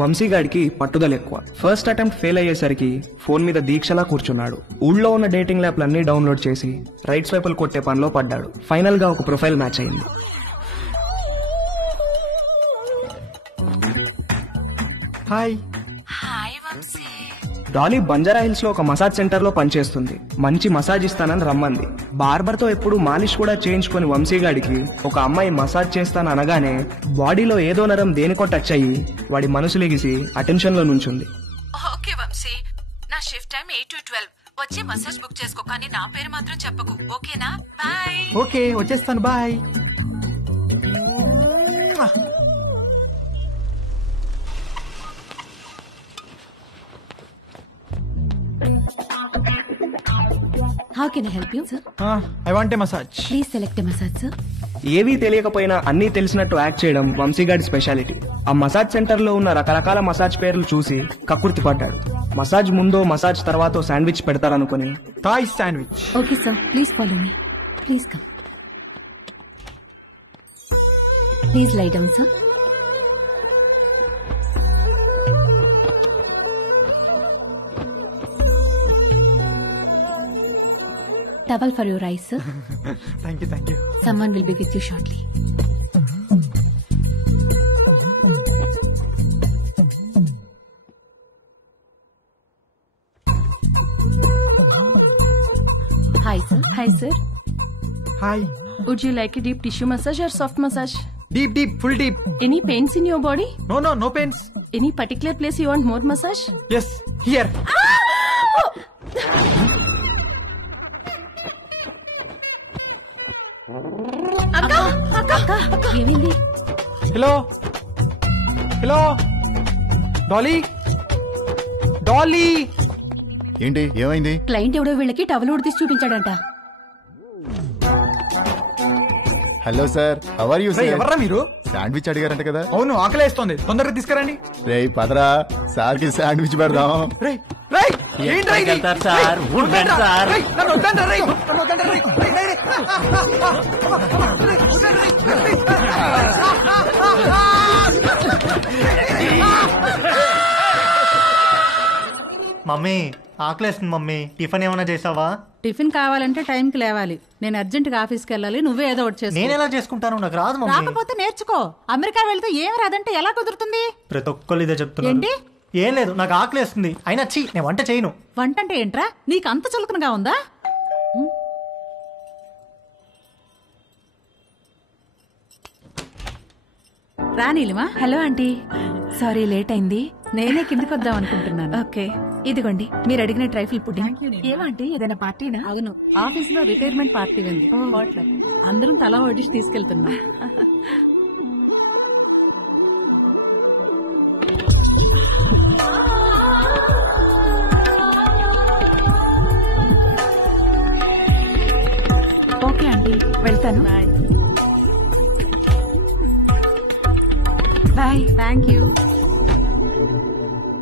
వంశీగాడికి పట్టుదల ఎక్కువ. First attempt fail అయ్యేసరికి ఫోన్ మీద దీక్షలా కూర్చున్నాడు. ఊళ్ళో ఉన్న డేటింగ్ యాప్లన్నీ డౌన్లోడ్ చేసి రైట్ స్వైపులు కొట్టే పనిలో పడ్డాడు. ఫైనల్ గా ఒక ప్రొఫైల్ మ్యాచ్ అయింది. హాయ్. డాలీ బంజారా హిల్స్ లో ఒక మసాజ్ సెంటర్ లో పనిచేస్తుంది. మంచి మసాజ్ ఇస్తానని రమ్మంది. బార్బర్ తో ఎప్పుడు మాలిష్ కూడా చేయించుకుని వంశీగాడికి ఒక అమ్మాయి మసాజ్ చేస్తాను అనగానే బాడీలో ఏదో నరం దేనికో టచ్ అయ్యి వాడి మనసు లెగిసి అటెన్షన్ లో నుంచుంది. ఓకే వంశీ, నా షిఫ్ట్ టైం 8 to 12. వచ్చి మసాజ్ బుక్ చేసుకో, కానీ నా పేరు మాత్రం చెప్పకు, ఓకేనా? బాయ్. ఓకే, వచ్చేస్తాను. Bye. How can I help you, sir? I want a massage. Please select a massage, sir. ఏవీ తెలియకపోయినా అన్నీ తెలిసినట్టు యాక్ట్ చేయడం వంశీగాడి స్పెషాలిటీ. ఆ మసాజ్ సెంటర్ లో ఉన్న రకరకాల మసాజ్ పేర్లు చూసి కక్కుర్తి పడ్డాడు. మసాజ్ ముందో మసాజ్ తర్వాతో శాండ్విచ్ పెడతారనుకుని Thai sandwich. Okay, sir. Please follow me. Please come. Please lie down, sir. Towel for your eyes, sir. Thank you. Someone will be with you shortly. Hi, sir. Hi, sir. Hi. Would you like a deep tissue massage or soft massage? Deep, full deep. Any pains in your body? No pains. Any particular place you want more massage? Yes, here. ఏమైంది? Hello. Dolly. ఏంటి, ఏమైంది? Client ఎవడో వీళ్ళకి towel ఉడి తీసి చూపించాడంట. Hello sir, how are you sir? ఎవర్రా మీరు? శాండ్విచ్ అడిగారంట కదా? అవును, ఆకలేస్తోంది, తొందరగా తీసుకురండి. రేయ్ పదరా, సార్ కి శాండ్విచ్ పెడదాం. మమ్మీ ఆకలేస్తుంది మమ్మీ, టిఫిన్ ఏమైనా చేసావా? టిఫిన్ కావాలంటే టైంకి లేవాలి. నేను అర్జెంట్ గా ఆఫీస్కి వెళ్ళాలి, నువ్వే ఏదో ఒకటి చేసుకో. నేను ఎలా చేసుకుంటాను, నాకు రాదు మమ్మీ. రాకపోతే నేర్చుకో. అమెరికా వెళ్తే ఏం రాదంటే ఎలా కుదురుతుంది? ప్రతి ఒక్కళ్ళు ఇదే చెప్తున్నారు. ఏంటి? ఏం లేదు, నాకు ఆకలేస్తుంది. అయినా నేను వంట చేయను. వంట అంటే ఏంట్రా, నీకు అంత చులకనగా ఉందా? రానీలిమా. హలో ఆంటీ, సారీ లేట్ అయింది. నేనే కిందికి వద్దాం అనుకుంటున్నాను. ఓకే, ఇదిగోండి మీరు అడిగిన ట్రైఫుల్ పుడ్డింగ్. ఏమంటే ఏదైనా పార్టీనా? అవును, ఆఫీస్ లో రిటైర్మెంట్ పార్టీ ఉంది. అందరం తలా వడ్డిసి తీసుకెళ్తున్నాం. ఓకే ఆంటీ, వెళ్తాను. బాయ్. Thank you.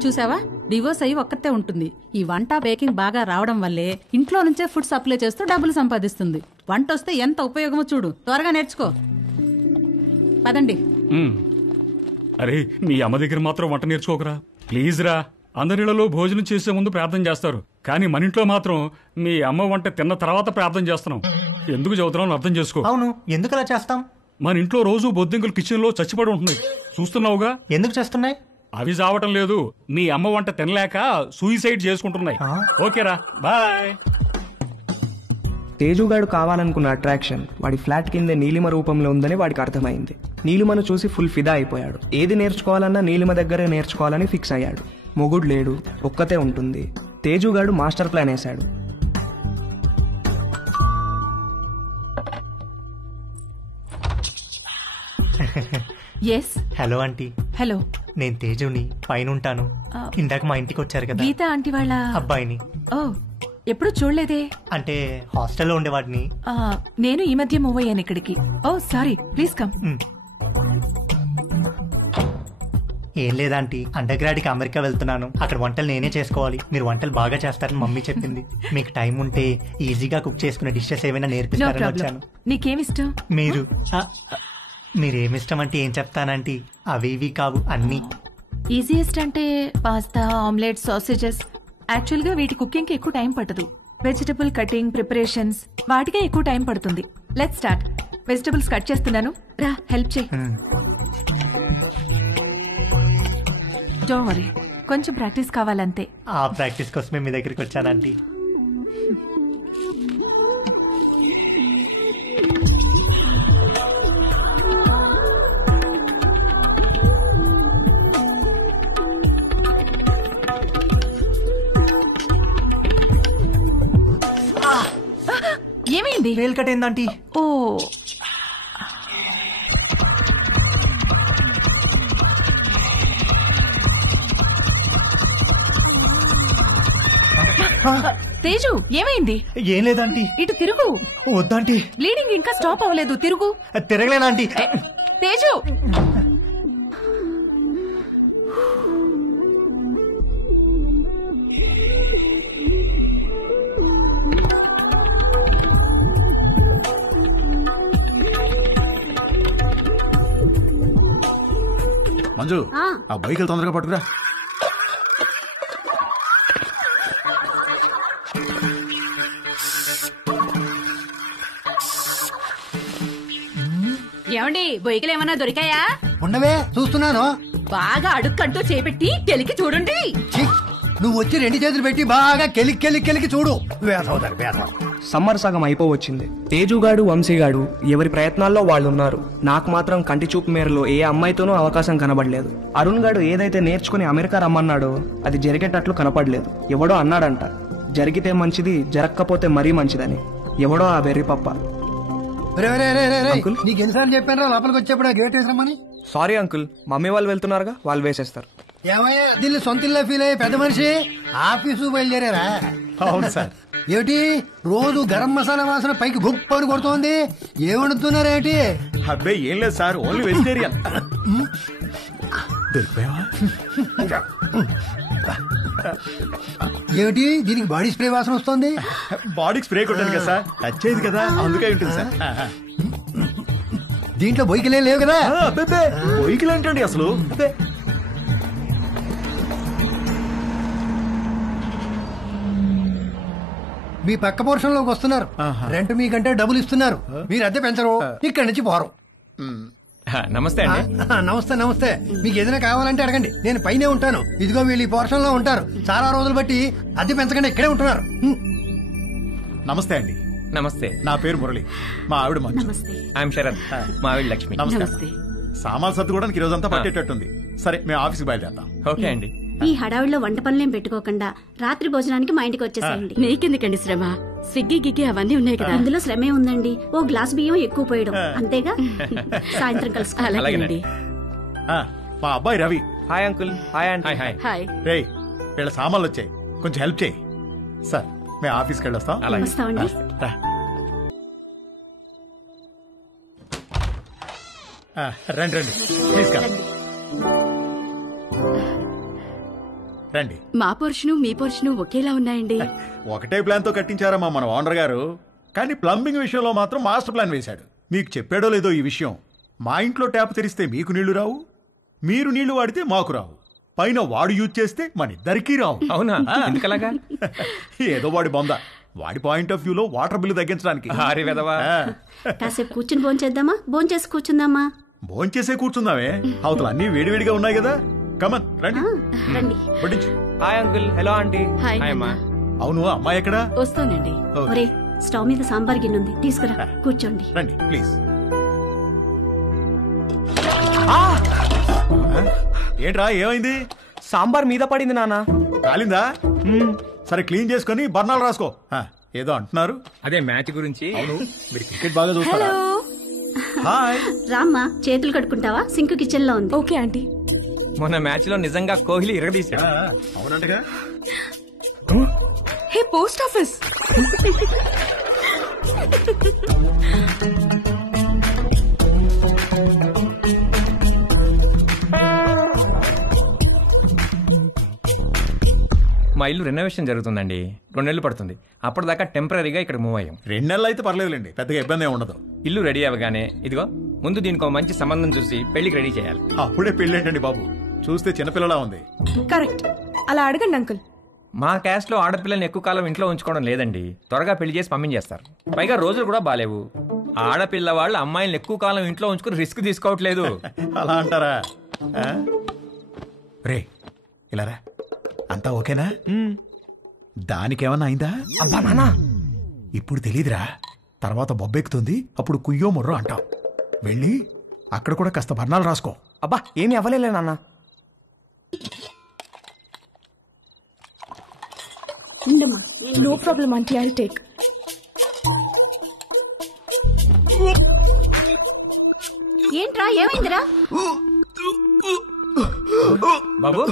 చూసావా, డివోర్స్ అయ్యి ఒక్కతే ఉంటుంది. ఈ వంట బేకింగ్ బాగా రావడం వల్లే ఇంట్లో నుంచే ఫుడ్ సప్లై చేస్తూ డబ్బులు సంపాదిస్తుంది. వంట వస్తే ఎంత ఉపయోగమో చూడు. త్వరగా నేర్చుకో. పదండి. అరే, మీ అమ్మ దగ్గర మాత్రం వంట నేర్చుకోకరా ప్లీజ్ రా. అందరిలో భోజనం చేసే ముందు ప్రార్థన చేస్తారు, కానీ మన ఇంట్లో మాత్రం మీ అమ్మ వంట తిన్న తర్వాత ప్రార్థన చేస్తున్నాం. ఎందుకు చదువుతున్నాం అర్థం చేసుకో. అవును, ఎందుకు అలా చేస్తాం? మన ఇంట్లో రోజు బొద్దింకలు కిచెన్ లో చచ్చిపడి ఉంటున్నాయి, చూస్తున్నావుగా. ఎందుకు చేస్తున్నాయి? అవి చావటం లేదు, మీ అమ్మ వంట తినలేక సూయిసైడ్ చేసుకుంటున్నాయి. ఓకేరా, బాయ్. తేజుగాడు కావాలనుకున్న అట్రాక్షన్ వాడి ఫ్లాట్ కిందే నీలిమ రూపంలో ఉందని వాడికి అర్థమైంది. నీలిమను చూసి ఫుల్ ఫిదా అయిపోయాడు. ఏది నేర్చుకోవాలన్నా నీలిమ దగ్గరే నేర్చుకోవాలని ఫిక్స్ అయ్యాడు. మొగుడు లేడు, ఒక్కతే ఉంటుంది. తేజుగాడు మాస్టర్ ప్లాన్ వేశాడు. ఎస్. Hello aunty. హలో, నేను తేజుని, పైన ఉంటాను. ఇందాక మా ఇంటికి వచ్చారు కదా గీత ఆంటీ వాళ్ళ అబ్బాయిని. ఓ, ఎప్పుడు చూడలేదే. అంటే హాస్టల్లో ఉండేవాడిని. నేను ఈ మధ్య మూవ్ అయ్యాను ఇక్కడికి. ఓ సారీ, ప్లీజ్ కమ్. ఏం లేదంటీ, అండర్ గ్రాడ్కి అమెరికా వెళ్తున్నాను. అక్కడ వంటలు నేనే చేసుకోవాలి. మీరు వంటలు బాగా చేస్తారని మమ్మీ చెప్పింది. మీకు టైం ఉంటే ఈజీగా కుక్ చేసుకునే డిషెస్ ఏమైనా నేర్పిస్తారని వచ్చాను. నీకేమిష్టం? మీరు మీరేమిష్టం అంటే ఏం చెప్తానంటీ, అవి ఇవి కావు అన్నీ. ఈజియెస్ట్ అంటే పాస్తా, ఆమ్లెట్, సాసేజెస్. యాక్చువల్ గా వీటి కుకింగ్ కి ఎక్కువ టైం పట్టదు. వెజిటబుల్ కటింగ్, ప్రిపరేషన్స్ వాటికే ఎక్కువ టైం పడుతుంది. Let's start. వెజిటబుల్స్ కట్ చేస్తున్నాను, రా హెల్ప్ చేయి. డోంట్ వరీ, కొంచెం ప్రాక్టీస్ కావాలంతే. ఆ ప్రాక్టీస్ కోసమే మీ దగ్గరికి వచ్చానంటీ. ఏమైంది? వేలు కట్టేందంటీ. ఓ, తేజు ఏమైంది? ఏం లేదంటీ. ఇటు తిరుగు. వద్దంటీ. బ్లీడింగ్ ఇంకా స్టాప్ అవ్వలేదు, తిరుగు. తిరగలేనంటీ. తేజు మంజు, ఆ బైక్ తొందరగా పట్టుకురా. ఏమండి బొయ్యకలు ఏమన్నా దొరికాయా? ఉండవే చూస్తున్నాను. బాగా అడుక్కంటూ చేపెట్టి కెలికి చూడండి. ఛీ, నువ్వు వచ్చి 2 చేతులు పెట్టి బాగా కెలికి చూడు. వేసవుతారు వేసవు. సమ్మర్ సగం అయిపోవచ్చింది. తేజుగాడు, వంశీగాడు ఎవరి ప్రయత్నాల్లో వాళ్ళున్నారు. నాకు మాత్రం కంటి చూపు మేరలో ఏ అమ్మాయితోనూ అవకాశం కనబడలేదు. అరుణ్ గాడు ఏదైతే నేర్చుకుని అమెరికా రమ్మన్నాడో అది జరిగేటట్లు కనపడలేదు. ఎవడో అన్నాడంట, జరిగితే మంచిది, జరగకపోతే మరీ మంచిదని. ఎవడో ఆ వెర్రి పప్ప. అంకుల్, నీకు ఎన్నిసార్లు చెప్పాను లోపలికి వచ్చేప్పుడు గేట్ వేసామని. సారీ అంకుల్, మమ్మీ వాళ్ళు వెళ్తున్నారుగా, వాళ్ళు వేసేస్తారు. ఏమయ్యా దీన్ని సొంత ఇల్లు ఫీల్ అయ్యే పెద్ద మనిషి ఆఫీసు బయలుదేరారా? అవును సార్. ఏమిటి రోజు గరం మసాలా వాసన పైకి గొప్పని కొడుతోంది? ఏమడుతున్నారేంటి? అబ్బాయి ఏం లేదు సార్, ఓన్లీ వెజిటేరియన్. దొరికిపోయావా? ఏమిటి దీనికి బాడీ స్ప్రే వాసన వస్తుంది? బాడీకి స్ప్రే కొట్టాను కదా సార్, టచ్ అయ్యింది కదా, అందుకే ఉంటుంది సార్. దీంట్లో బొయ్యికలే లేవు కదా? బొయ్యికలు ఏంటండి అసలు? మీ పక్క పోర్షన్ లోకి వస్తున్నారు. రెంట్ మీకంటే డబ్బులు ఇస్తున్నారు. మీరు అద్దె పెంచరు, ఇక్కడి నుంచి పోరు. నమస్తే అండి. నమస్తే నమస్తే. మీకు ఏదైనా కావాలంటే అడగండి, నేను పైనే ఉంటాను. ఇదిగో వీళ్ళు ఈ పోర్షన్ లో ఉంటారు. చాలా రోజులు బట్టి అద్దె పెంచకుండా ఇక్కడే ఉంటున్నారు. నమస్తే అండి. నమస్తే. నా పేరు మురళి, మా ఆవిడ మంజు. ఐఎమ్ శరత్, మా ఆవిడ లక్ష్మి. నమస్తే. సామాన్ సర్దుకోవడానికి ఈ రోజంతా పట్టేటట్టుంది. సరే మేము ఆఫీస్కి బయలుదేరుతాం. ఓకే అండి. ఈ హడావిడిలో వంట పనులేం పెట్టుకోకుండా రాత్రి భోజనానికి మా ఇంటికి వచ్చేసేయండి. నీకెందుకండి శ్రమ? స్విగ్గీ గిగ్గి అవన్నీ ఉన్నాయి కదా. ఇందులో శ్రమే ఉందండి. ఓ గ్లాస్ బియ్యం ఎక్కువ పోయడం అంతేగా. సాయంత్రం కలుసుకో. అలాగేనండి. మా అబ్బాయి Ravi. Hi uncle. Hi aunty. Hi. రే, వీళ్ళ సామాన్లు వచ్చాయి, కొంచెం హెల్ప్ చేయి. సార్ మేము ఆఫీస్కి వెళ్ళొస్తాం. వస్తామండి. రండి రండి, తీసుకెళ్ళ రండి. మా పోర్షను మీ పోర్షను ఒకేలా ఉన్నాయండి. ఒకటే ప్లాన్ తో కట్టించారమ్మా మన ఓనర్ గారు, కానీ ప్లంబింగ్ విషయంలో మాత్రం మాస్టర్ ప్లాన్ వేశాడు. మీకు చెప్పాడో లేదో ఈ విషయం, మా ఇంట్లో ట్యాప్ తెరిస్తే మీకు నీళ్లు రావు, మీరు నీళ్లు వాడితే మాకు రావు, పైన వాడు యూజ్ చేస్తే మన ఇద్దరికీ రావు. అవునా? ఎందుకలాగా? ఏదో వాడి బొంద, వాడి పాయింట్ ఆఫ్ వ్యూలో వాటర్ బిల్లు తగ్గించడానికి. కాసేపు కూర్చుని భోంచేద్దామా? భోంచేసి కూర్చుందామా? భోంచేసే కూర్చుందామే, అవతల అన్ని వేడివేడిగా ఉన్నాయి కదా. కమన్ రండి రండి. వడ్డించు. Hi uncle. Hello aunty. Hi అమ్మా. అవును, అమ్మాయి ఎక్కడా? వస్తానండి. ఒరే, స్టవ్ మీద సాంబార్ గిన్నె ఉంది, తీసుకురా. కూర్చోండి. రండి ప్లీజ్. ఏంట్రా ఏమైంది? సాంబార్ మీద పడింది నాన్న. కాలిందా? సరే క్లీన్ చేసుకుని బర్ణాలు రాసుకో. ఏదో అంటున్నారు. అదే మ్యాచ్ గురించి. అవును, మీరు క్రికెట్ బాగా చూస్తారా? హాయ్. రామ్మా, చేతులు కడుక్కుంటావా? సింక్ కిచెన్ లో ఉంది. Okay aunty. మొన్న మ్యాచ్ లో నిజంగా కోహ్లీ ఇరగదీశాడు. అవునంటగా. హే, పోస్ట్ ఆఫీస్. మా ఇల్లు రెనోవేషన్ జరుగుతుందండి. 2 నెలలు పడుతుంది. అప్పటిదాకా టెంపరీగా ఇక్కడ మూవ్ అయ్యాం. 2 నెలలు అయితే పర్లేదులేండి, పెద్దగా ఇబ్బంది ఏమి ఉండదు. ఇల్లు రెడీ అవ్వగానే ఇదిగో ముందు దీనికి ఒక మంచి సంబంధం చూసి పెళ్లికి రెడీ చేయాలి. అప్పుడే పెళ్ళేంటండి బాబు, చూస్తే చిన్నపిల్లలా ఉంది. కరెక్ట్, అలా అడగండి అంకుల్. మా క్యాస్ట్ లో ఆడపిల్లని ఎక్కువ కాలం ఇంట్లో ఉంచుకోవడం లేదండి. త్వరగా పెళ్లి చేసి పంపించేస్తారు. పైగా రోజులు కూడా బాలేవు. ఆడపిల్ల వాళ్ళు అమ్మాయిలను ఎక్కువ కాలం ఇంట్లో ఉంచుకుని రిస్క్ తీసుకోవట్లేదు. అలా అంటారా? రే ఇలా రా, అంతా ఓకేనా? దానికేమన్నా అయిందా? అబ్బా నానా, ఇప్పుడు తెలీదురా, తర్వాత బొబ్బెక్కుతుంది, అప్పుడు కుయ్యో మొర్రో అంటాం. వెళ్ళి అక్కడ కూడా కాస్త బర్ణాలు రాసుకో. అబ్బా ఏమీ అవ్వలేలే నాన్న. ఉండమ్మా, no problem aunty, I take. ఏంట్రా ఏమైందిరా? బాబు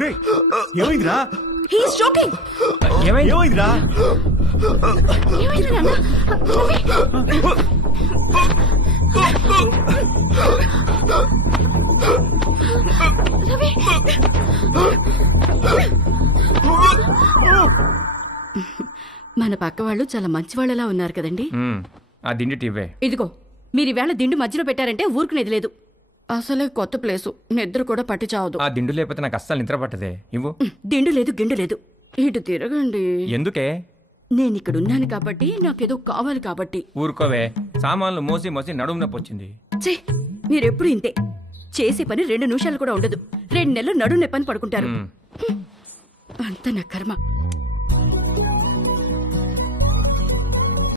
రే ఏమైందిరా? He is joking. ఏమైందిరా? ఏమైంది నాన్న? రవి! మన పక్క వాళ్ళు చాలా మంచి వాళ్ళలా ఉన్నారు కదండి. ఆ దిండి టివ్వే. ఇదిగో మీరు ఈవేళ దిండు మధ్యలో పెట్టారంటే ఊరుకునేది లేదు. అసలే కొత్త ప్లేసు, నిద్ర కూడా పట్టి చావదు. ఆ దిండు లేకపోతే నాకు అస్సలు నిద్ర పట్టదే. ఇవ్వు. దిండు లేదు గిండు లేదు, ఇటు తిరగండి. ఎందుకే? నేను ఇక్కడ ఉన్నాను కాబట్టి, నాకేదో కావాలి కాబట్టి. ఊరుకోవే, సామాన్లు మోసి మోసి నడుము నొప్పి వచ్చింది. ఛే, మీరెప్పుడు ఇంతే. చేసే పని 2 నిమిషాలు కూడా ఉండదు. 2 నెలలు నడుము నొప్పని పడుకుంటారు. అంత నా కర్మ.